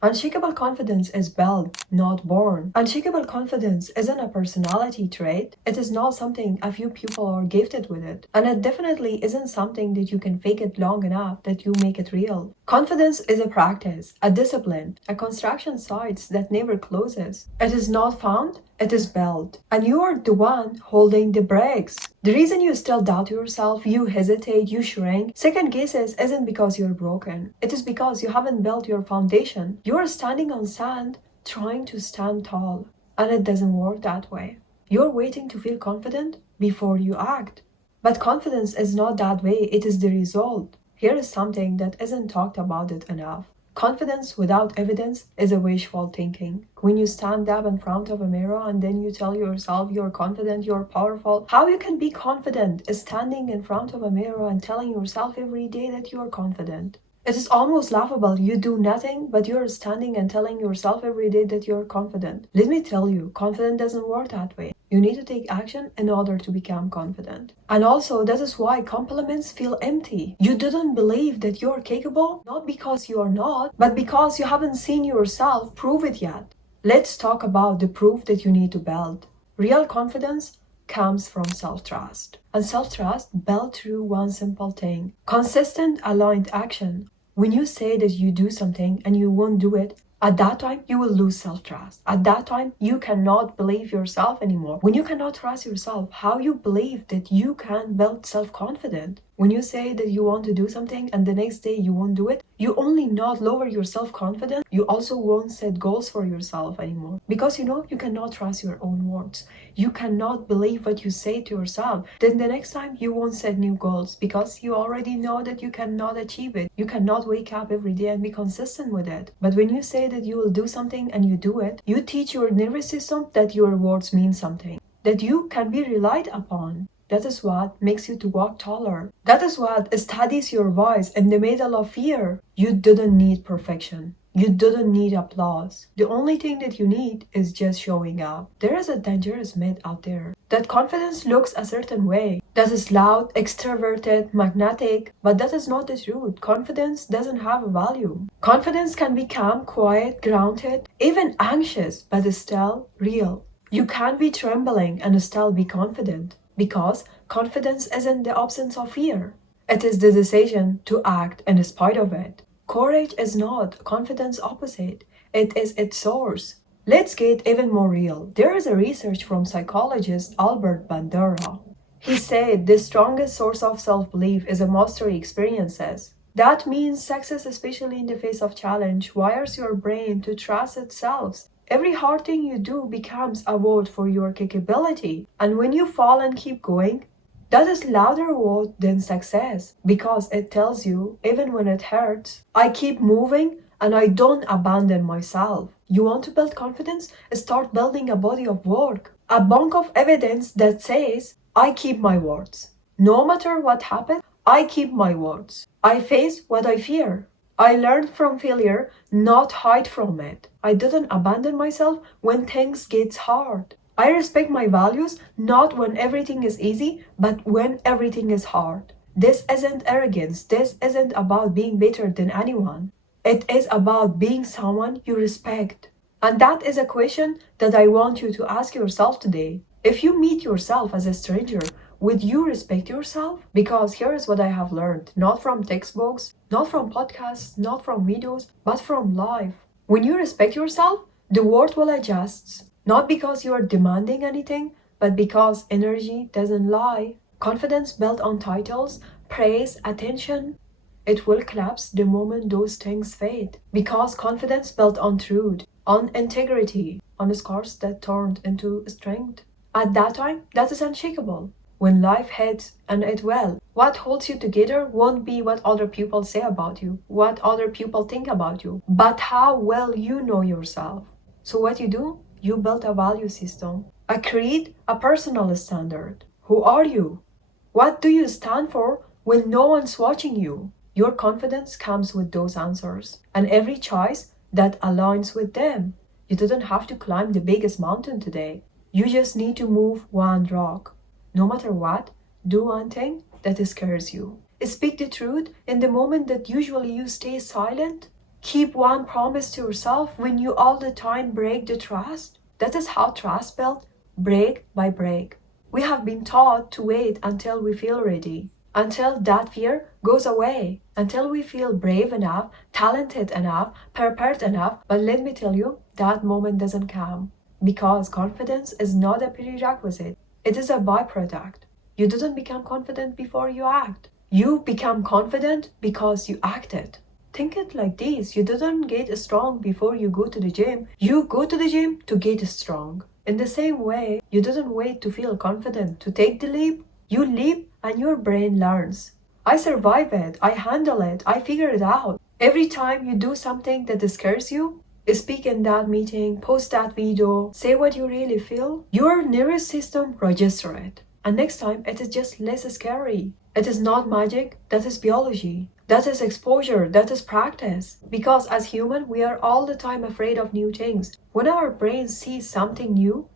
Unshakable confidence is built, not born. Unshakable confidence isn't a personality trait. It is not something a few people are gifted with it. And it definitely isn't something that you can fake it long enough that you make it real. Confidence is a practice, a discipline, a construction site that never closes. It is not found, it is built. And you are the one holding the brakes. The reason you still doubt yourself, you hesitate, you shrink, second guesses isn't because you're broken. It is because you haven't built your foundation. You are standing on sand, trying to stand tall. And it doesn't work that way. You're waiting to feel confident before you act. But confidence is not that way, it is the result. Here is something that isn't talked about it enough. Confidence without evidence is a wishful thinking. When you stand up in front of a mirror and then you tell yourself you're confident, you're powerful, how you can be confident is standing in front of a mirror and telling yourself every day that you're confident. It is almost laughable. You do nothing, but you're standing and telling yourself every day that you're confident. Let me tell you, confidence doesn't work that way. You need to take action in order to become confident. And also, that is why compliments feel empty. You didn't believe that you're capable, not because you're not, but because you haven't seen yourself prove it yet. Let's talk about the proof that you need to build. Real confidence comes from self-trust. And self-trust built through one simple thing: consistent, aligned action. When you say that you do something and you won't do it, at that time, you will lose self-trust. At that time, you cannot believe yourself anymore. When you cannot trust yourself, how you believe that you can build self-confidence? When you say that you want to do something and the next day you won't do it, you only not lower your self-confidence, you also won't set goals for yourself anymore. Because you cannot trust your own words. You cannot believe what you say to yourself. Then the next time you won't set new goals because you already know that you cannot achieve it. You cannot wake up every day and be consistent with it. But when you say that you will do something and you do it, you teach your nervous system that your words mean something, that you can be relied upon. That is what makes you to walk taller. That is what steadies your voice in the middle of fear. You didn't need perfection. You didn't need applause. The only thing that you need is just showing up. There is a dangerous myth out there that confidence looks a certain way. That is loud, extroverted, magnetic, but that is not the truth. Confidence doesn't have a value. Confidence can be calm, quiet, grounded, even anxious, but is still real. You can be trembling and still be confident. Because confidence isn't the absence of fear. It is the decision to act in spite of it. Courage is not confidence opposite. It is its source. Let's get even more real. There is a research from psychologist Albert Bandura. He said the strongest source of self-belief is a mastery experiences. That means success, especially in the face of challenge, wires your brain to trust itself. Every hard thing you do becomes a vote for your capability. And when you fall and keep going, that is louder vote than success because it tells you, even when it hurts, I keep moving and I don't abandon myself. You want to build confidence? Start building a body of work, a bank of evidence that says, I keep my words. No matter what happens, I keep my words. I face what I fear. I learned from failure, not hide from it. I didn't abandon myself when things get hard. I respect my values, not when everything is easy, but when everything is hard. This isn't arrogance. This isn't about being better than anyone. It is about being someone you respect. And that is a question that I want you to ask yourself today. If you meet yourself as a stranger, would you respect yourself? Because here is what I have learned, not from textbooks, not from podcasts, not from videos, but from life. When you respect yourself, the world will adjust. Not because you are demanding anything, but because energy doesn't lie. Confidence built on titles, praise, attention, it will collapse the moment those things fade. Because confidence built on truth, on integrity, on scars that turned into strength. At that time, that is unshakable. When life hits, and it will, what holds you together won't be what other people say about you, what other people think about you, but how well you know yourself. So what you do? You build a value system, a creed, a personal standard. Who are you? What do you stand for when no one's watching you? Your confidence comes with those answers, and every choice that aligns with them. You didn't have to climb the biggest mountain today. You just need to move one rock. No matter what, do one thing that scares you. Speak the truth in the moment that usually you stay silent. Keep one promise to yourself when you all the time break the trust. That is how trust built, break by break. We have been taught to wait until we feel ready, until that fear goes away, until we feel brave enough, talented enough, prepared enough. But let me tell you, that moment doesn't come. Because confidence is not a prerequisite, it is a byproduct. You didn't become confident before you act. You become confident because you acted. Think it like this: you didn't get strong before you go to the gym. You go to the gym to get strong. In the same way, you didn't wait to feel confident to take the leap. You leap and your brain learns. I survive it, I handle it, I figure it out. Every time you do something that scares you, speak in that meeting, post that video, say what you really feel, your nervous system registers it. And next time, it is just less scary. It is not magic, that is biology. That is exposure, that is practice. Because as human, we are all the time afraid of new things. When our brain sees something new,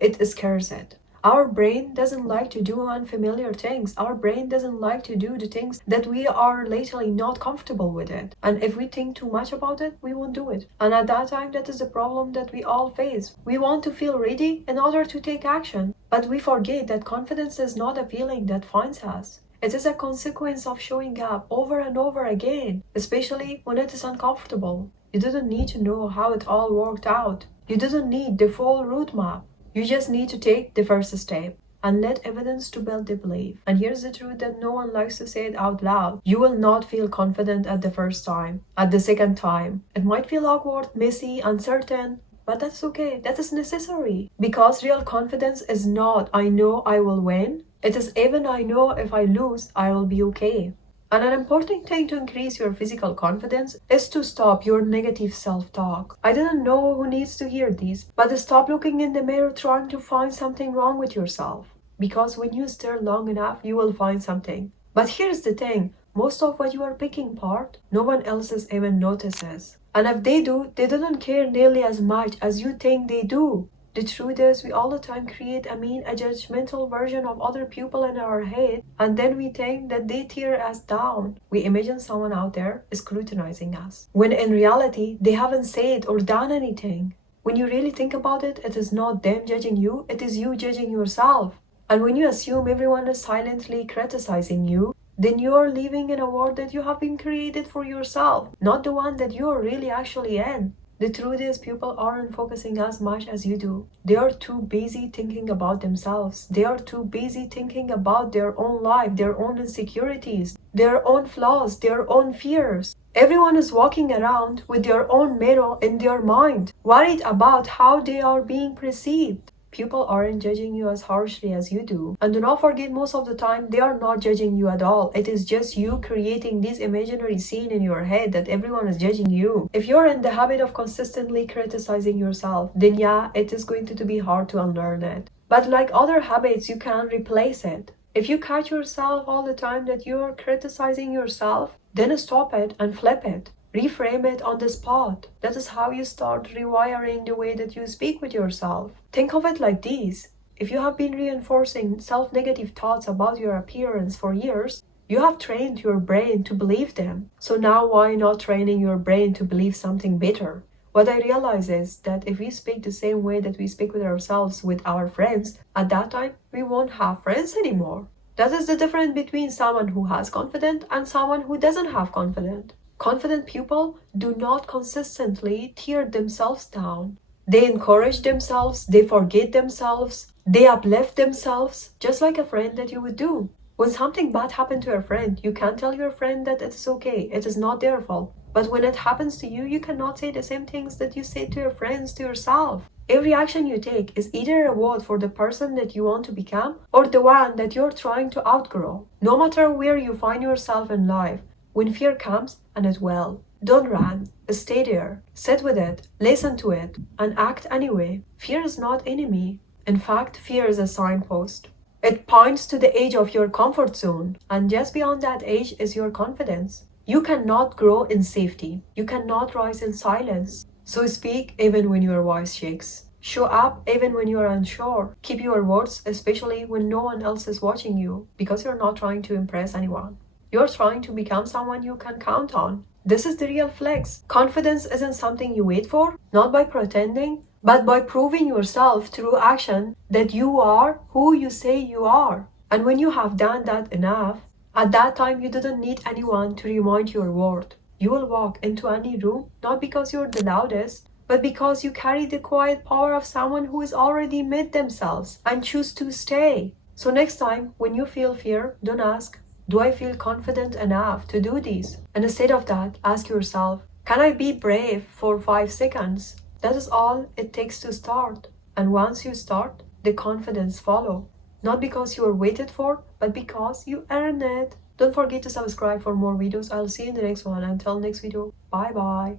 it scares it. Our brain doesn't like to do unfamiliar things. Our brain doesn't like to do the things that we are lately not comfortable with it. And if we think too much about it, we won't do it. And at that time, that is the problem that we all face. We want to feel ready in order to take action. But we forget that confidence is not a feeling that finds us. It is a consequence of showing up over and over again, especially when it is uncomfortable. You didn't need to know how it all worked out. You didn't need the full roadmap. You just need to take the first step and let evidence to build the belief. And here's the truth that no one likes to say it out loud. You will not feel confident at the first time, at the second time. It might feel awkward, messy, uncertain, but that's okay. That is necessary. Because real confidence is not, I know I will win. It is even I know if I lose, I will be okay. And an important thing to increase your physical confidence is to stop your negative self-talk. I didn't know who needs to hear this, but stop looking in the mirror trying to find something wrong with yourself. Because when you stare long enough, you will find something. But here's the thing, most of what you are picking apart, no one else even notices. And if they do, they don't care nearly as much as you think they do. The truth is, we all the time create a judgmental version of other people in our head, and then we think that they tear us down. We imagine someone out there scrutinizing us, when in reality, they haven't said or done anything. When you really think about it, it is not them judging you, it is you judging yourself. And when you assume everyone is silently criticizing you, then you are living in a world that you have been created for yourself, not the one that you are really actually in. The truth is, people aren't focusing as much as you do. They are too busy thinking about themselves. They are too busy thinking about their own life, their own insecurities, their own flaws, their own fears. Everyone is walking around with their own mirror in their mind, worried about how they are being perceived. People aren't judging you as harshly as you do. And do not forget, most of the time, they are not judging you at all. It is just you creating this imaginary scene in your head that everyone is judging you. If you're in the habit of consistently criticizing yourself, then yeah, it is going to be hard to unlearn it. But like other habits, you can replace it. If you catch yourself all the time that you are criticizing yourself, then stop it and flip it. Reframe it on the spot. That is how you start rewiring the way that you speak with yourself. Think of it like this. If you have been reinforcing self-negative thoughts about your appearance for years, you have trained your brain to believe them. So now why not training your brain to believe something better? What I realize is that if we speak the same way that we speak with ourselves with our friends, at that time, we won't have friends anymore. That is the difference between someone who has confidence and someone who doesn't have confidence. Confident people do not consistently tear themselves down. They encourage themselves, they forget themselves, they uplift themselves, just like a friend that you would do. When something bad happened to a friend, you can tell your friend that it's okay, it is not their fault. But when it happens to you, you cannot say the same things that you say to your friends, to yourself. Every action you take is either a reward for the person that you want to become or the one that you're trying to outgrow. No matter where you find yourself in life, when fear comes, and it will, don't run, stay there, sit with it, listen to it, and act anyway. Fear is not enemy. In fact, fear is a signpost. It points to the edge of your comfort zone, and just beyond that edge is your confidence. You cannot grow in safety. You cannot rise in silence. So speak even when your voice shakes. Show up even when you are unsure. Keep your words, especially when no one else is watching you, because you're not trying to impress anyone. You're trying to become someone you can count on. This is the real flex. Confidence isn't something you wait for, not by pretending, but by proving yourself through action that you are who you say you are. And when you have done that enough, at that time you didn't need anyone to remind your worth. You will walk into any room not because you're the loudest, but because you carry the quiet power of someone who is already made themselves and choose to stay. So next time when you feel fear, don't ask, do I feel confident enough to do this? And instead of that, ask yourself, can I be brave for 5 seconds? That is all it takes to start. And once you start, the confidence follow. Not because you were waited for, but because you earned it. Don't forget to subscribe for more videos. I'll see you in the next one. Until next video, bye bye.